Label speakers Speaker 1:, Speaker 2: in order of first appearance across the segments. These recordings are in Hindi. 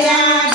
Speaker 1: Gracias.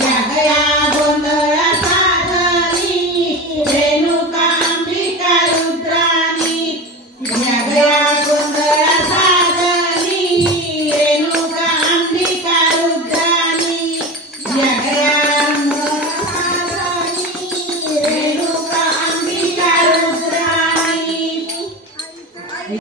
Speaker 1: Yeah.